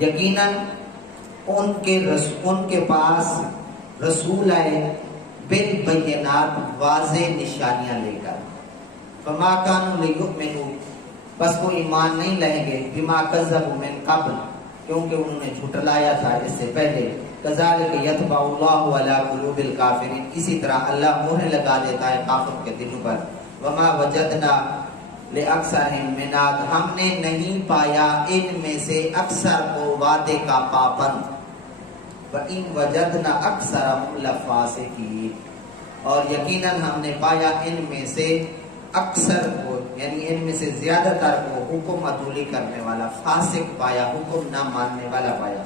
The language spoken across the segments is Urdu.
یقیناً ان کے پاس رسول آئے بالبینات واضح نشانیاں لے کر، فما کانوا لیؤمنوا بس وہ ایمان نہیں لائیں گے، بما کذبوا من قبل کیونکہ انہوں نے جھٹلایا تھا اس سے پہلے، کذالک یطبع اللہ علی قلوب الکافرین اسی طرح اللہ مہر لگا دیتا ہے کافروں کے دلوں پر، وما وجدنا لأکثرہم من عہد ہم نے نہیں پایا ان میں سے اکثر کو وعدے کا پابند، وَإِن وَجَدْنَا أَكْثَرَهُمْ لَفَاسِقِينَ اور یقیناً ہم نے پایا ان میں سے اکثر کو یعنی ان میں سے زیادہ تر کو حکم عدولی کرنے والا، فاسق پایا، حکم نہ ماننے والا پایا۔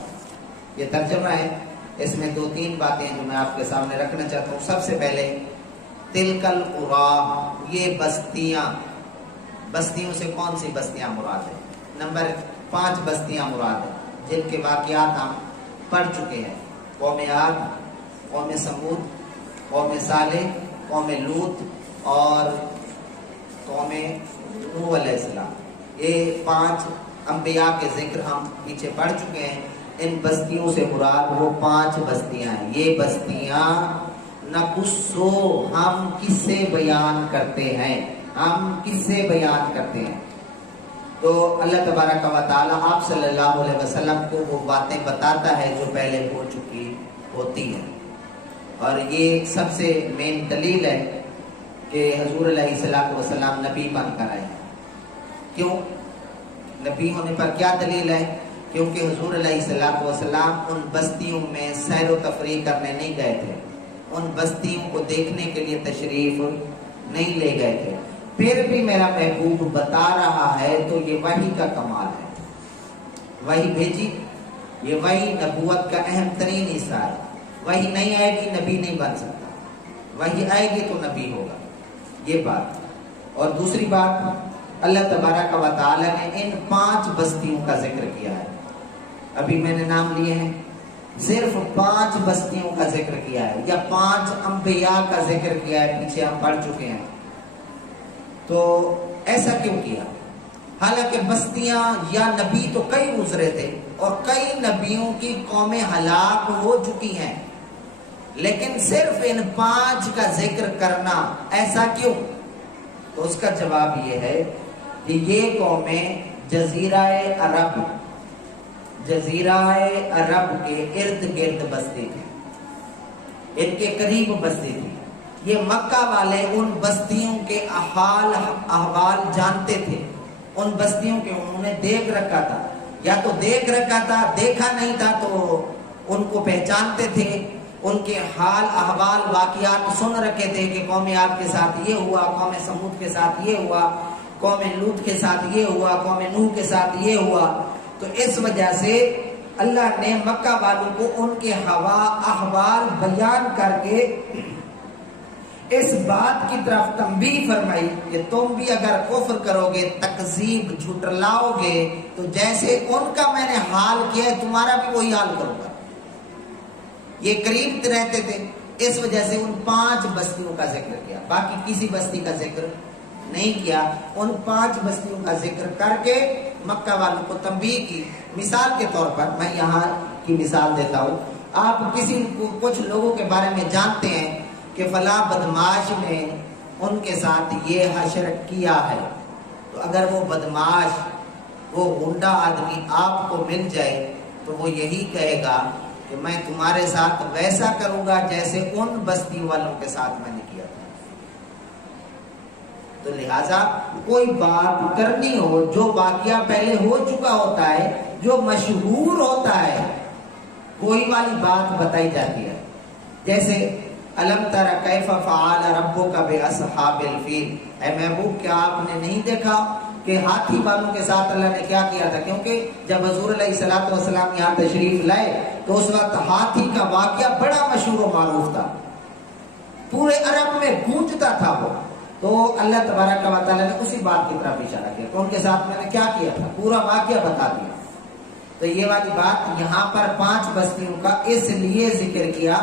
یہ ترجمہ ہے، اس میں 2-3 باتیں جو میں آپ کے سامنے رکھنا چاہتا ہوں۔ سب سے پہلے تلک القری، یہ بستیوں سے کون سی بستیاں مراد ہیں؟ نمبر 5 بستیاں مراد ہیں جن کے واقعات ہم پڑھ چکے ہیں، قوم عاد، قوم سمود، قوم صالح، قوم لوط اور قوم نوح علیہ السلام۔ یہ 5 انبیاء کے ذکر ہم پیچھے پڑھ چکے ہیں۔ ان بستیوں سے مراد وہ 5 بستیاں ہیں۔ یہ بستیاں نقصو ہم کس سے بیان کرتے ہیں، ہم کس سے بیان کرتے ہیں؟ تو اللہ تبارک و تعالی آپ صلی اللہ علیہ وسلم کو وہ باتیں بتاتا ہے جو پہلے ہو چکی ہوتی ہیں، اور یہ سب سے مین دلیل ہے کہ حضور علیہ الصلوۃ والسلام نبی بن کر آئے ہیں۔ کیوں نبی ہونے پر کیا دلیل ہے؟ کیونکہ حضور علیہ الصلوۃ والسلام ان بستیوں میں سیر و تفریح کرنے نہیں گئے تھے، ان بستیوں کو دیکھنے کے لیے تشریف نہیں لے گئے تھے، پھر بھی میرا محبوب بتا رہا ہے تو یہ وحی کا کمال ہے۔ وحی بھیجی، یہ وحی نبوت کا اہم ترین حصہ ہے۔ وحی نہیں آئے گی نبی نہیں بن سکتا، وحی آئے گی تو نبی ہوگا، یہ بات۔ اور دوسری بات، اللہ تبارک و تعالی نے ان 5 بستیوں کا ذکر کیا ہے۔ ابھی میں نے نام لیے ہیں، صرف 5 بستیوں کا ذکر کیا ہے، یا 5 انبیاء کا ذکر کیا ہے، پیچھے ہم پڑھ چکے ہیں۔ تو ایسا کیوں کیا؟ حالانکہ بستیاں یا نبی تو کئی گزرے تھے اور کئی نبیوں کی قومیں ہلاک ہو چکی ہیں، لیکن صرف ان 5 کا ذکر کرنا ایسا کیوں؟ تو اس کا جواب یہ ہے کہ یہ قومیں جزیرہ عرب کے ارد گرد بستی تھی، ان کے قریب بستی تھی۔ یہ مکہ والے ان بستیوں کے حال احوال جانتے تھے، ان بستیوں کے انہوں نے دیکھ رکھا تھا، یا تو دیکھ رکھا تھا، دیکھا نہیں تھا تو ان کو پہچانتے تھے، ان کے حال احوال واقعات سن رکھے تھے کہ قوم عاد کے ساتھ یہ ہوا، قوم سمود کے ساتھ یہ ہوا، قوم لوط کے ساتھ یہ ہوا، قوم نوح کے ساتھ یہ ہوا۔ تو اس وجہ سے اللہ نے مکہ والوں کو ان کے احوال بیان کر کے اس بات کی طرف تنبیہ فرمائی کہ تم بھی اگر کفر کرو گے، تکذیب جھٹلاؤ گے، تو جیسے ان کا میں نے حال کیا ہے تمہارا بھی وہی حال کروں گا۔ یہ قریب رہتے تھے، اس وجہ سے ان 5 بستیوں کا ذکر کیا، باقی کسی بستی کا ذکر نہیں کیا۔ ان 5 بستیوں کا ذکر کر کے مکہ والوں کو تنبیہ کی۔ مثال کے طور پر میں یہاں کی مثال دیتا ہوں، آپ کچھ لوگوں کے بارے میں جانتے ہیں کہ فلاں بدماش نے ان کے ساتھ یہ حشر کیا ہے، تو اگر وہ بدماش، وہ غنڈہ آدمی آپ کو مل جائے تو وہ یہی کہے گا کہ میں تمہارے ساتھ ویسا کروں گا جیسے ان بستی والوں کے ساتھ میں نے کیا تھا۔ تو لہٰذا کوئی بات کرنی ہو، جو واقعہ پہلے ہو چکا ہوتا ہے، جو مشہور ہوتا ہے، کوئی والی بات بتائی جاتی ہے۔ جیسے الم تر کیف فعل ربک باصحاب الفیل، اے محبوب کیا آپ نے نہیں دیکھا کہ ہاتھی والوں کے ساتھ اللہ نے کیا کیا تھا؟ کیونکہ جب حضور علیہ الصلوۃ والسلام یہاں تشریف لائے تو اس وقت ہاتھی کا واقعہ بڑا مشہور و معروف تھا، پورے عرب میں گونجتا تھا وہ۔ تو اللہ تبارک و تعالیٰ نے اسی بات کی طرف اشارہ کیا کہ ان کے ساتھ میں نے کیا کیا تھا، پورا واقعہ بتا دیا۔ تو یہ والی بات یہاں پر 5 بستیوں کا اس لیے ذکر کیا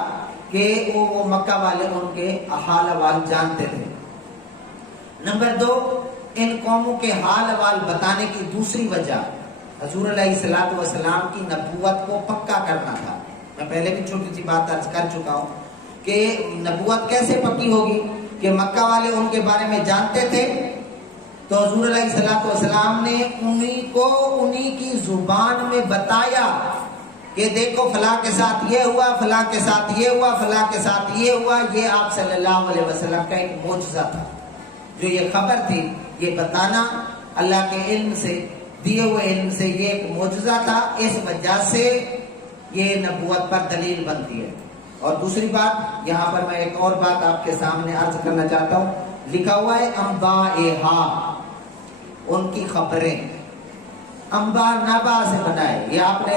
کہ وہ مکہ والے ان کے حال احوال جانتے تھے۔ نمبر 2، ان قوموں کے حال احوال بتانے کی دوسری وجہ حضور علیہ الصلوۃ والسلام کی نبوت کو پکا کرنا تھا. میں پہلے بھی چھوٹی سی بات عرض کر چکا ہوں کہ نبوت کیسے پکی ہوگی کہ مکہ والے ان کے بارے میں جانتے تھے تو حضور علیہ الصلوۃ والسلام نے انہی کی زبان میں بتایا کہ دیکھو فلاں کے ساتھ یہ ہوا، فلاں کے ساتھ یہ ہوا، فلاں کے ساتھ یہ ہوا. یہ آپ صلی اللہ علیہ وسلم کا ایک معجزہ تھا. جو یہ خبر تھی یہ بتانا اللہ کے علم سے، دیے ہوئے علم سے، یہ ایک معجزہ تھا. اس وجہ سے یہ نبوت پر دلیل بنتی ہے. اور دوسری بات، یہاں پر میں ایک اور بات آپ کے سامنے عرض کرنا چاہتا ہوں. لکھا ہوا ہے انباءہا، ان کی خبریں. انباء نبا سے بنا ہے. یہ آپ نے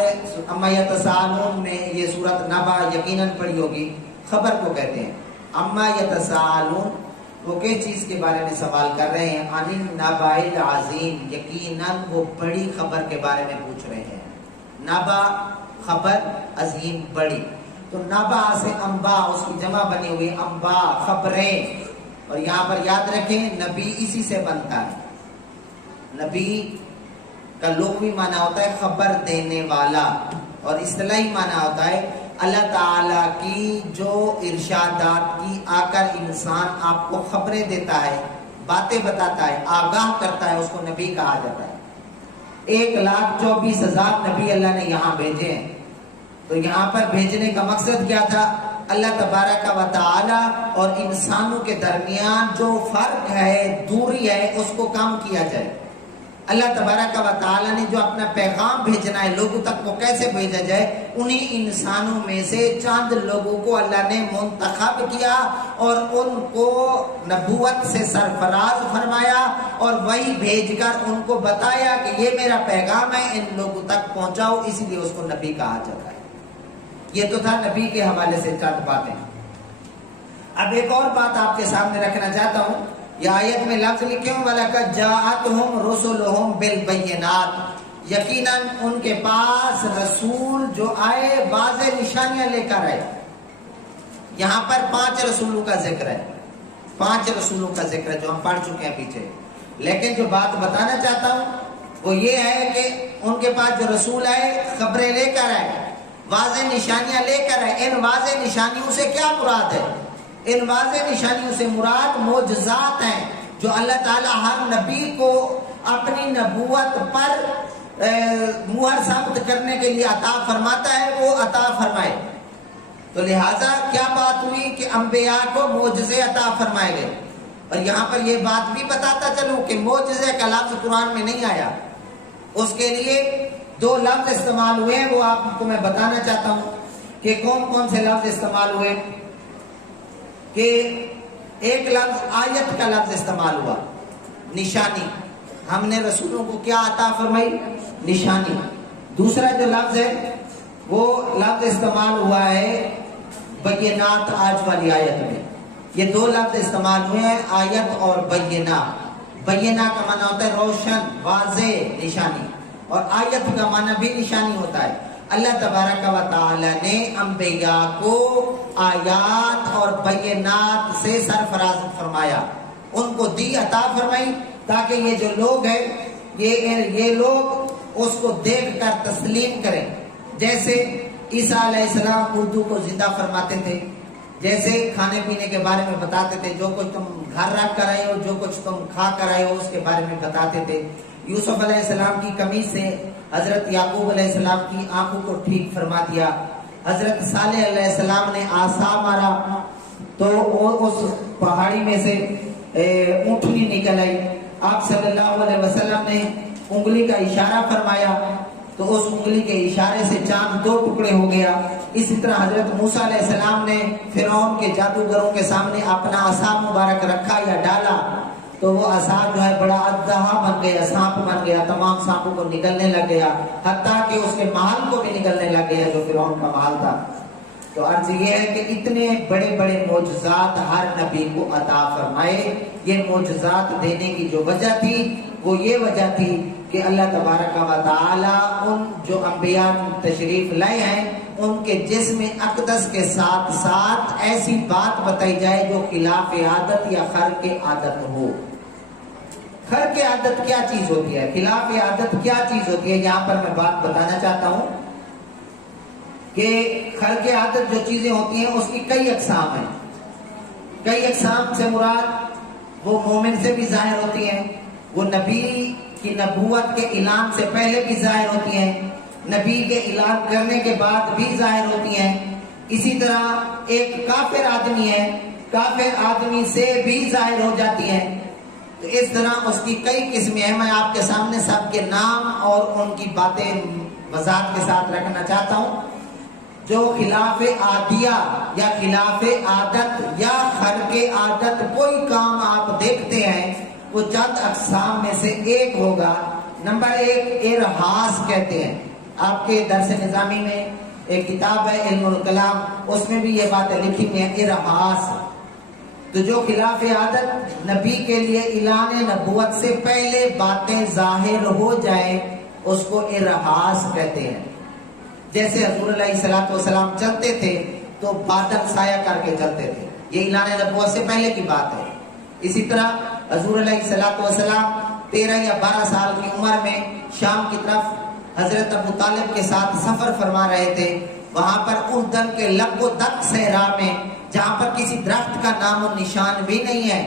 اما یتساءلون میں یہ سورت نبا یقیناً پڑھی ہوگی. خبر کو کہتے ہیں. اما یتساءلون، وہ کس چیز کے بارے میں سوال کر رہے ہیں؟ عن النبأ العظیم، یقیناً وہ بڑی خبر کے بارے میں پوچھ رہے ہیں. نبا خبر، عظیم بڑی. تو نبا سے انباء، اس کی جمع بنی ہوئی انباء، خبریں. اور یہاں پر یاد رکھیں نبی اسی سے بنتا ہے. نبی کا لغوی معنی ہوتا ہے خبر دینے والا، اور اصطلاحی معنی ہوتا ہے اللہ تعالیٰ کی جو ارشادات کی آ کر انسان آپ کو خبریں دیتا ہے، باتیں بتاتا ہے، آگاہ کرتا ہے، اس کو نبی کہا جاتا ہے. 1,24,000 نبی اللہ نے یہاں بھیجے ہیں. تو یہاں پر بھیجنے کا مقصد کیا تھا؟ اللہ تبارک و تعالی اور انسانوں کے درمیان جو فرق ہے، دوری ہے، اس کو کم کیا جائے. اللہ تبارک و تعالی نے جو اپنا پیغام بھیجنا ہے لوگوں تک، وہ کیسے بھیجا جائے؟ انہی انسانوں میں سے چند لوگوں کو اللہ نے منتخب کیا اور ان کو نبوت سے سرفراز فرمایا، اور وہی بھیج کر ان کو بتایا کہ یہ میرا پیغام ہے، ان لوگوں تک پہنچاؤ. اسی لیے اس کو نبی کہا جاتا ہے. یہ تو تھا نبی کے حوالے سے چند باتیں. اب ایک اور بات آپ کے سامنے رکھنا چاہتا ہوں. یہ آیت میں لفظ لکھے ہوں وَلَقَدْ جَاءَتْهُمْ رُسُلُهُمْ بِالْبَيِّنَاتِ، یقیناً ان کے پاس رسول جو آئے واضح نشانیاں لے کر آئے. یہاں پر 5 رسولوں کا ذکر ہے. 5 رسولوں کا ذکر ہے جو ہم پڑھ چکے ہیں پیچھے. لیکن جو بات بتانا چاہتا ہوں وہ یہ ہے کہ ان کے پاس جو رسول آئے خبریں لے کر آئے، واضح نشانیاں لے کر آئے. ان واضح نشانیوں سے کیا مراد ہے؟ ان واضح نشانیوں سے مراد معجزات ہیں جو اللہ تعالی ہر نبی کو اپنی نبوت پر مہر ثابت کرنے کے لیے عطا فرماتا ہے، وہ عطا فرمائے. تو لہٰذا کیا بات ہوئی کہ انبیاء کو معجزے عطا فرمائے گئے. اور یہاں پر یہ بات بھی بتاتا چلوں کہ معجزے کا لفظ قرآن میں نہیں آیا. اس کے لیے 2 لفظ استعمال ہوئے ہیں، وہ آپ کو میں بتانا چاہتا ہوں کہ کون کون سے لفظ استعمال ہوئے. کہ ایک لفظ آیت کا لفظ استعمال ہوا، نشانی. ہم نے رسولوں کو کیا عطا فرمائی؟ نشانی. دوسرا جو لفظ ہے وہ لفظ استعمال ہوا ہے بینات، آج والی آیت میں. یہ 2 لفظ استعمال ہوئے ہیں، آیت اور بینہ. بینہ کا معنی ہوتا ہے روشن، واضح نشانی، اور آیت کا معنی بھی نشانی ہوتا ہے. اللہ تبارک و تعالی نے انبیاء کو آیات اور بینات سے سرفراز فرمایا، ان کو دی، عطا فرمائی، تاکہ یہ جو لوگ ہیں یہ لوگ اس کو دیکھ کر تسلیم کریں. جیسے عیسیٰ علیہ السلام اردو کو زندہ فرماتے تھے، جیسے کھانے پینے کے بارے میں بتاتے تھے، جو کچھ تم گھر رکھ کر آئے ہو، جو کچھ تم کھا کر آئے ہو، اس کے بارے میں بتاتے تھے. یوسف علیہ السلام کی قمیص سے حضرت یعقوب علیہ السلام کی آنکھوں کو ٹھیک فرما دیا. حضرت صالح علیہ السلام نے عصا مارا تو اس پہاڑی میں سے اونٹنی نکل آئی. آپ صلی اللہ علیہ وسلم نے انگلی کا اشارہ فرمایا تو اس انگلی کے اشارے سے چاند 2 ٹکڑے ہو گیا. اسی طرح حضرت موسیٰ علیہ السلام نے فرعون کے جادوگروں کے سامنے اپنا عصا مبارک رکھا یا ڈالا تو وہ عصا جو ہے بڑا اژدہا بن گیا، سانپ بن گیا، تمام سانپوں کو نگلنے لگ گیا، حتیٰ کہ اس کے محل کو بھی نگلنے لگ گیا جو فرعون کا محل تھا. تو عرض یہ ہے کہ اتنے بڑے بڑے معجزات ہر نبی کو عطا فرمائے. یہ معجزات دینے کی جو وجہ تھی وہ یہ وجہ تھی کہ اللہ تبارک و تعالی ان جو انبیاء تشریف لائے ہیں ان کے جسم اقدس کے ساتھ ساتھ ایسی بات بتائی جائے جو خلاف عادت یا خرق عادت ہو. خرق عادت کیا چیز ہوتی ہے، خلاف عادت کیا چیز ہوتی ہے، یہاں پر میں بات بتانا چاہتا ہوں کہ خرق عادت جو چیزیں ہوتی ہیں اس کی کئی اقسام ہیں. کئی اقسام سے مراد وہ مومن سے بھی ظاہر ہوتی ہیں، وہ نبی کی نبوت کے اعلان سے پہلے بھی ظاہر ہوتی ہیں، نبی کے اعلان کرنے کے بعد بھی ظاہر ہوتی ہیں. اسی طرح ایک کافر آدمی ہے، کافر آدمی سے بھی ظاہر ہو جاتی ہیں. تو اس طرح اس کی کئی قسمیں ہیں. میں آپ کے سامنے سب کے نام اور ان کی باتیں وضاحت کے ساتھ رکھنا چاہتا ہوں. جو خلاف عادیہ یا خلاف عادت یا خرق عادت کوئی کام آپ دیکھتے ہیں وہ چند اقسام میں سے ایک ہوگا. نمبر 1 ارہاس کہتے ہیں. آپ کے درس نظامی میں ایک کتاب ہے علم الکلام، اس میں بھی یہ باتیں لکھی ہوئی ہیں، ارہاس. تو جو خلاف عادت نبی کے لیے اعلان نبوت سے پہلے باتیں ظاہر ہو جائیں اس کو ارہاس کہتے ہیں. جیسے حضور علیہ الصلوۃ والسلام چلتے تھے تو بادل سایہ کر کے چلتے تھے، یہ اعلان نبوت سے پہلے کی بات ہے. اسی طرح حضور علیہ الصلوۃ والسلام 13 یا 12 سال کی عمر میں شام کی طرف حضرت ابو طالب کے ساتھ سفر فرما رہے تھے. وہاں پر اردن کے لب و دک صحرا میں جہاں پر کسی درخت کا نام و نشان بھی نہیں ہے،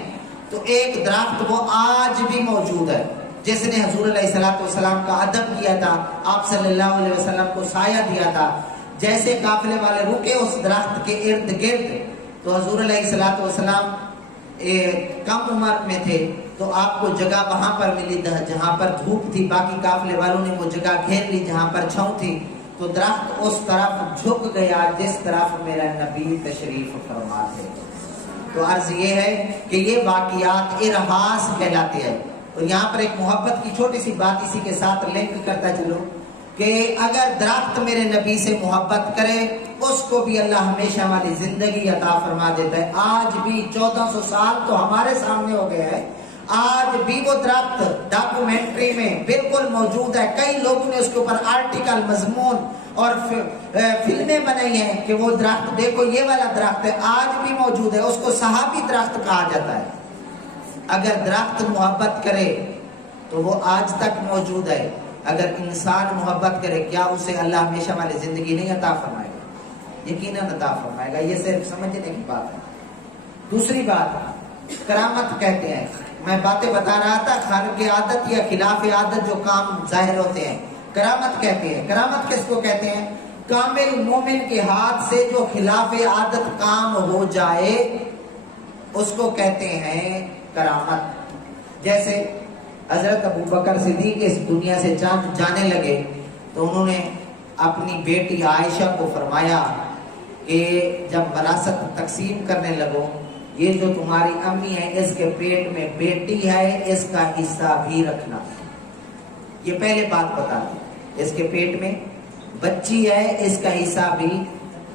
تو ایک درخت وہ آج بھی موجود ہے جس نے حضور علیہ الصلوۃ والسلام کا ادب کیا تھا، آپ صلی اللہ علیہ وسلم کو سایہ دیا تھا. جیسے قافلے والے رکے اس درخت کے ارد گرد تو حضور علیہ الصلوۃ والسلام کم عمر میں تھے تو آپ کو جگہ وہاں پر ملی جہاں پر دھوپ تھی، باقی قافلے والوں نے وہ جگہ گھیر لی جہاں پر چھاؤں تھی. تو درخت اس طرف جھک گیا جس طرف میرا نبی تشریف فرما تھے. تو عرض یہ ہے کہ یہ واقعات ارہاس کہلاتے ہیں. تو یہاں پر ایک محبت کی چھوٹی سی بات اسی کے ساتھ لنک کرتا چلو کہ اگر درخت میرے نبی سے محبت کرے اس کو بھی اللہ ہمیشہ والی زندگی عطا فرما دیتا ہے. آج بھی 1400 سال تو ہمارے سامنے ہو گیا ہے، آج بھی وہ درخت ڈاکومنٹری میں بالکل موجود ہے. کئی لوگوں نے اس کے اوپر آرٹیکل، مضمون اور فلمیں بنائی ہیں کہ وہ درخت دیکھو یہ والا درخت ہے، آج بھی موجود ہے. اس کو صحابی درخت کہا جاتا ہے. اگر درخت محبت کرے تو وہ آج تک موجود ہے. اگر انسان محبت کرے کیا اسے اللہ ہمیشہ والی زندگی نہیں عطا فرمائے گا؟ یقیناً عطا فرمائے گا. یہ صرف سمجھنے کی بات ہے. دوسری بات کرامت کہتے ہیں. میں باتیں بتا رہا تھا خارق عادت یا خلاف عادت جو کام ظاہر ہوتے ہیں کرامت کہتے ہیں. کرامت کس کو کہتے ہیں؟ کامل مومن کے ہاتھ سے جو خلاف عادت کام ہو جائے اس کو کہتے ہیں کرامت. جیسے حضرت ابو بکر صدیق اس دنیا سے جانے لگے تو انہوں نے اپنی بیٹی عائشہ کو فرمایا کہ جب وراثت تقسیم کرنے لگو یہ جو تمہاری امی ہے اس کے پیٹ میں بیٹی ہے اس کا حصہ بھی رکھنا. یہ پہلے بات بتا دی، اس کے پیٹ میں بچی ہے اس کا حصہ بھی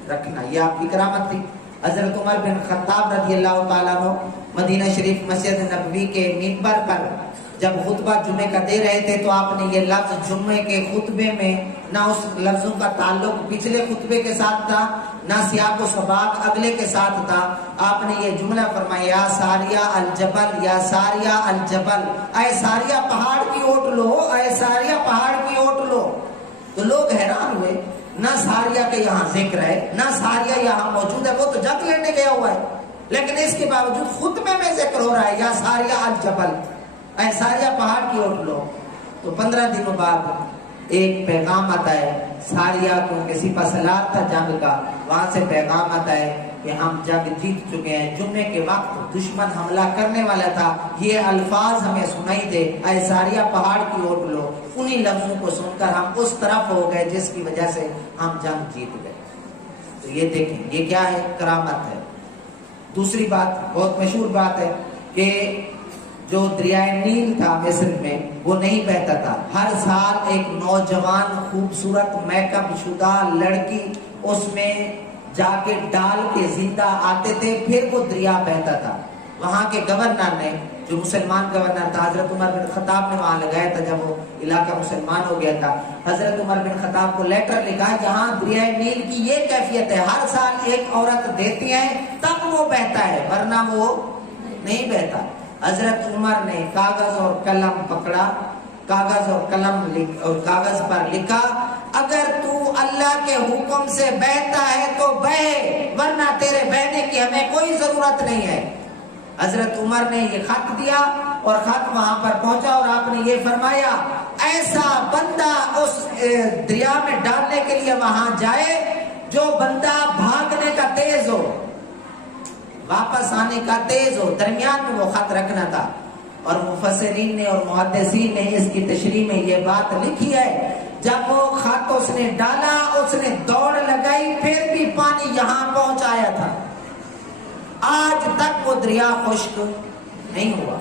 رکھنا. یہ آپ کی کرامت تھی. حضرت عمر بن خطاب رضی اللہ تعالیٰ عنہ مدینہ شریف مسجد نبوی کے منبر پر جب خطبہ جمعے کا دے رہے تھے تو آپ نے یہ لفظ جمعے کے خطبے میں نہ اس لفظوں کا تعلق پچھلے خطبے کے ساتھ تھا نہ سیاق و سباق اگلے کے ساتھ تھا. آپ نے یہ جملہ فرمایا یا ساریہ الجبل، یا ساریہ الجبل، اے ساریہ پہاڑ کی اوٹ لو، اے ساریہ پہاڑ کی اوٹ لو. تو لوگ حیران ہوئے، نہ ساریہ کے یہاں ذکر ہے نہ ساریہ یہاں موجود ہے، وہ تو جنگ لڑنے گیا ہوا ہے، لیکن اس کے باوجود خطبے میں ذکر ہو رہا ہے یا ساریہ الجبل، اے ساریہ پہاڑ کی اوٹ لو. تو 15 دنوں بعد ایک پیغام آتا ہے ساریہ کیونکہ سپہ سالار تھا جنگ کا، وہاں سے پیغام آتا ہے کہ ہم جنگ جیت چکے ہیں. جمعے کے وقت دشمن حملہ کرنے والا تھا، یہ الفاظ ہمیں سنائی دے اے ساریہ پہاڑ کی اوٹ لو. انہی لفظوں کو سن کر ہم اس طرف ہو گئے جس کی وجہ سے ہم جنگ جیت گئے. تو یہ دیکھیں یہ کیا ہے؟ کرامت ہے. دوسری بات بہت مشہور بات ہے کہ جو دریائے نیل تھا مصر میں وہ نہیں بہتا تھا. ہر سال ایک نوجوان خوبصورت میک اپ شدہ لڑکی اس میں جا کے ڈال کے زندہ آتے تھے، پھر وہ دریا بہتا تھا. وہاں کے گورنر نے، جو مسلمان گورنر تھا، حضرت عمر بن خطاب نے وہاں لگایا تھا جب وہ علاقہ مسلمان ہو گیا تھا. حضرت عمر بن خطاب کو لیٹر لکھا جہاں دریائے نیل کی یہ کیفیت ہے، ہر سال ایک عورت دیتی ہے تب وہ بہتا ہے ورنہ وہ نہیں بہتا. حضرت عمر نے کاغذ اور قلم پکڑا، کاغذ اور قلم اور کاغذ پر لکھا، اگر تو اللہ کے حکم سے بہتا ہے تو بہے، ورنہ تیرے بہنے کی ہمیں کوئی ضرورت نہیں ہے۔ حضرت عمر نے یہ خط دیا اور خط وہاں پر پہنچا اور آپ نے یہ فرمایا ایسا بندہ اس دریا میں ڈالنے کے لیے وہاں جائے جو بندہ بھاگنے کا تیز ہو، واپس آنے کا تیز ہو۔ درمیان میں وہ خط رکھنا تھا، اور مفسرین نے اور محدثین نے اس کی تشریح میں یہ بات لکھی ہے، جب وہ خط اس نے ڈالا، اس نے دوڑ لگائی، پھر بھی پانی یہاں پہنچایا تھا، آج تک وہ دریا خشک نہیں ہوا۔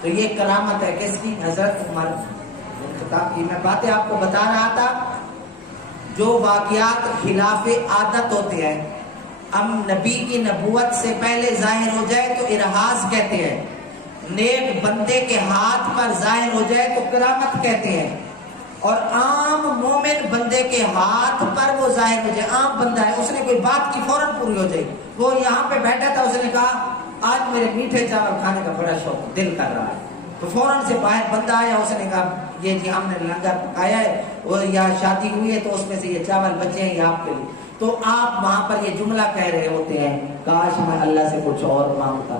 تو یہ کرامت ہے کس کی؟ حضرت عمر بن خطاب کی۔ میں باتیں آپ کو بتا رہا تھا، جو واقعات خلاف عادت ہوتے ہیں، ہم نبی کی نبوت سے پہلے ظاہر ہو جائے تو ارہاس کہتے ہیں، نیک بندے کے ہاتھ پر ظاہر ہو جائے تو کرامت کہتے ہیں، اور عام مومن بندے کے ہاتھ پر وہ ظاہر ہو جائے، عام بندہ ہے، اس نے کوئی بات کی فوراً پوری ہو جائے۔ وہ یہاں پہ بیٹھا تھا، اس نے کہا آج میرے میٹھے چاول کھانے کا بڑا شوق، دل کر رہا ہے، تو فوراً سے باہر بندہ آیا، اس نے کہا یہ جی ہم نے لنگر پکایا ہے، اور یا شادی ہوئی ہے تو اس میں سے یہ چاول بچے ہیں یہ آپ کے لیے۔ تو آپ وہاں پر یہ جملہ کہہ رہے ہوتے ہیں، کاش میں اللہ سے کچھ اور مانگتا۔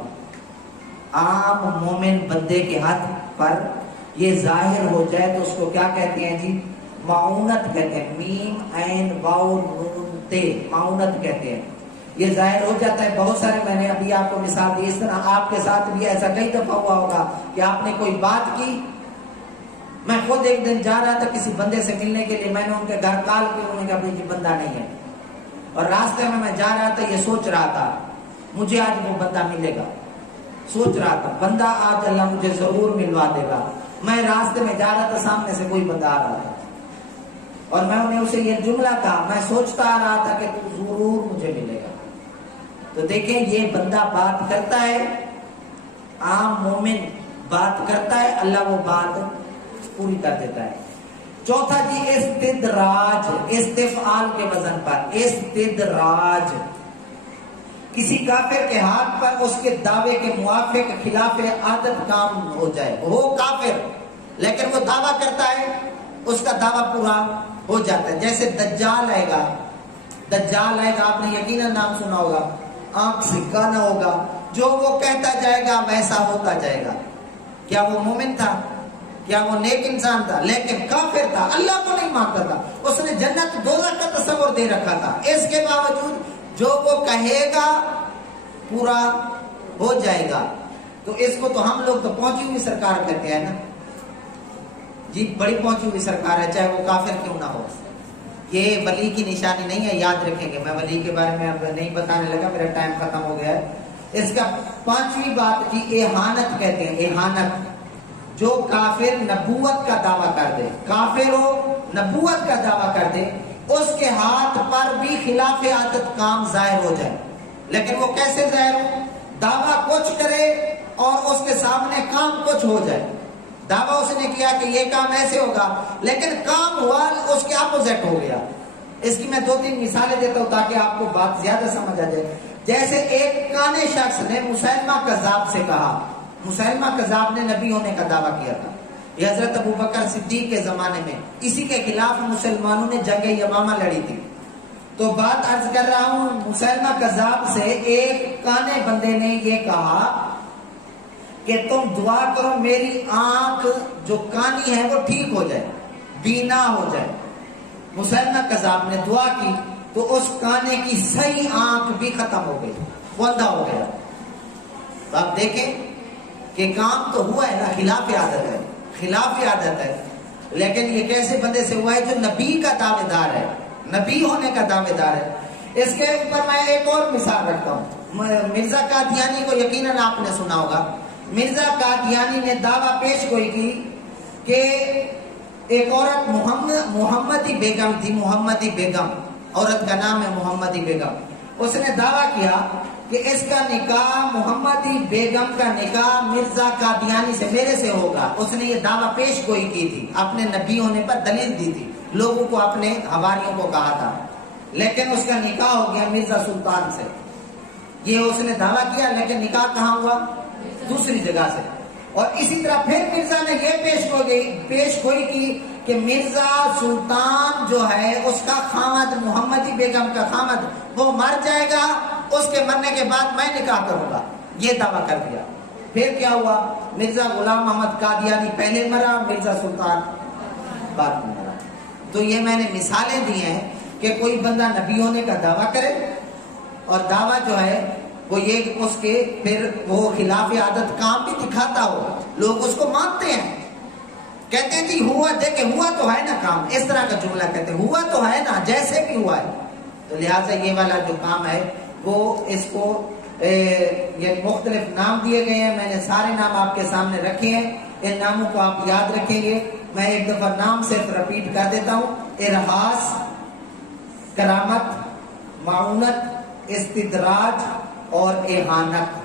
عام مومن بندے کے ہاتھ پر یہ ظاہر ہو جائے تو اس کو کیا کہتے ہیں جی؟ معونت کہتے ہیں، میم عین واو نون تے، معونت کہتے ہیں۔ یہ ظاہر ہو جاتا ہے، بہت سارے، میں نے ابھی آپ کو مثال دی، اس طرح آپ کے ساتھ بھی ایسا کئی دفعہ ہوا ہوگا کہ آپ نے کوئی بات کی۔ میں خود ایک دن جا رہا تھا کسی بندے سے ملنے کے لیے، میں نے ان کے گھر کال کی، انہوں نے کہا بھائی جی بندہ نہیں ہے، اور راستے میں جا رہا تھا، یہ سوچ رہا تھا مجھے آج وہ بندہ ملے گا، سوچ رہا تھا بندہ آج اللہ مجھے ضرور ملوا دے گا۔ میں راستے میں جا رہا تھا، سامنے سے کوئی بندہ آ رہا تھا، اور میں انہیں اسے یہ جملہ کہا، میں سوچتا آ رہا تھا کہ تو ضرور مجھے ملے گا۔ تو دیکھیں یہ بندہ بات کرتا ہے، عام مومن بات کرتا ہے، اللہ وہ بات پوری کر دیتا ہے۔ چوتھا جی استدراج، استفعال کے وزن پر استدراج، کسی کافر کے ہاتھ پر اس کے دعوے کے موافق خلاف عادت کام ہو جائے، وہ کافر لیکن وہ دعویٰ کرتا ہے، اس کا دعویٰ پورا ہو جاتا ہے۔ جیسے دجال آئے گا، دجال آئے گا، آپ نے یقیناً نام سنا ہوگا، آنکھ سے کانا ہوگا، جو وہ کہتا جائے گا ویسا ہوتا جائے گا۔ کیا وہ مومن تھا؟ کیا وہ نیک انسان تھا؟ لیکن کافر تھا، اللہ کو نہیں مانتا تھا، اس نے جنت دوزخ کا تصور دے رکھا تھا، اس کے باوجود جو وہ کہے گا پورا ہو جائے گا۔ تو اس کو تو ہم لوگ تو پہنچی ہوئی سرکار کہتے ہیں نا جی، بڑی پہنچی ہوئی سرکار ہے، چاہے وہ کافر کیوں نہ ہو۔ یہ ولی کی نشانی نہیں ہے، یاد رکھیں گے۔ میں ولی کے بارے میں اب نہیں بتانے لگا، میرا ٹائم ختم ہو گیا ہے۔ اس کا پانچویں بات جی احانت کہتے ہیں، احانت، جو کافر نبوت کا دعویٰ کر دے، کافر ہو نبوت کا دعویٰ کر دے، اس کے ہاتھ پر بھی خلاف عادت کام ظاہر ہو جائے، لیکن وہ کیسے ظاہر ہو؟ دعویٰ کچھ کرے اور اس کے سامنے کام کچھ ہو جائے۔ دعویٰ اس نے کیا کہ یہ کام ایسے ہوگا، لیکن کام ہوا اس کے اپوزٹ ہو گیا۔ اس کی میں 2-3 مثالیں دیتا ہوں تاکہ آپ کو بات زیادہ سمجھ آ جائے۔ جیسے ایک کانے شخص نے مسیلمہ کذاب سے کہا، مسیلمہ کذاب نے نبی ہونے کا دعویٰ کیا تھا، یہ حضرت ابوبکر صدیق کے زمانے میں، اسی کے خلاف مسلمانوں نے جنگ یمامہ لڑی تھی۔ تو بات عرض کر رہا ہوں، مسیلمہ کذاب سے ایک کانے بندے نے یہ کہا کہ تم دعا کرو میری آنکھ جو کانی ہے وہ ٹھیک ہو جائے، بینا ہو جائے۔ مسیلمہ کذاب نے دعا کی تو اس کانے کی صحیح آنکھ بھی ختم ہو گئی، وہ اندھا ہو گیا۔ تو آپ دیکھیں کہ کام تو ہوا ہے نا، خلاف عادت ہے، خلاف عادت ہے، لیکن یہ کیسے بندے سے ہوا ہے جو نبی کا دعوے دار ہے، نبی ہونے کا دعوے دار ہے۔ اس کے اوپر میں ایک اور مثال رکھتا ہوں، مرزا قادیانی کو یقیناً آپ نے سنا ہوگا۔ مرزا قادیانی نے دعویٰ پیش گوئی کی کہ ایک عورت محمدی بیگم تھی، محمدی بیگم، عورت کا نام ہے محمدی بیگم۔ اس نے دعویٰ کیا کہ اس کا نکاح، محمدی بیگم کا نکاح مرزا قادیانی سے، میرے سے ہوگا۔ اس نے یہ دعویٰ پیش گوئی کی تھی، اپنے نبی ہونے پر دلیل دی تھی، لوگوں کو، اپنے حواریوں کو کہا تھا، لیکن اس کا نکاح ہو گیا مرزا سلطان سے۔ یہ اس نے دعویٰ کیا، لیکن نکاح کہاں ہوا؟ دوسری جگہ سے۔ اور اسی طرح پھر مرزا نے یہ پیش گوئی کی کہ مرزا سلطان جو ہے اس کا خامد، محمدی بیگم کا خامد، وہ مر جائے گا، اس کے مرنے کے بعد میں نکاح کروں گا، یہ دعویٰ کر دیا۔ پھر کیا ہوا؟ مرزا غلام محمد قادیانی پہلے مرا، مرزا سلطان بعد میں مرا۔ تو یہ میں نے مثالیں دی ہیں کہ کوئی بندہ نبی ہونے کا دعویٰ کرے اور دعویٰ جو ہے وہ یہ کہ اس کے پھر وہ خلاف عادت کام بھی دکھاتا ہو، لوگ اس کو مانتے ہیں، کہتے ہیں جی ہوا، دیکھیں ہوا تو ہے نا کام، اس طرح کا جملہ کہتے ہیں، ہوا تو ہے نا، جیسے بھی ہوا ہے۔ تو لہٰذا یہ والا جو کام ہے وہ اس کو یعنی مختلف نام دیے گئے ہیں، میں نے سارے نام آپ کے سامنے رکھے ہیں، ان ناموں کو آپ یاد رکھیں گے۔ میں ایک دفعہ نام صرف رپیٹ کر دیتا ہوں: ارہاس، کرامت، معاونت، استدراج اور اہانت۔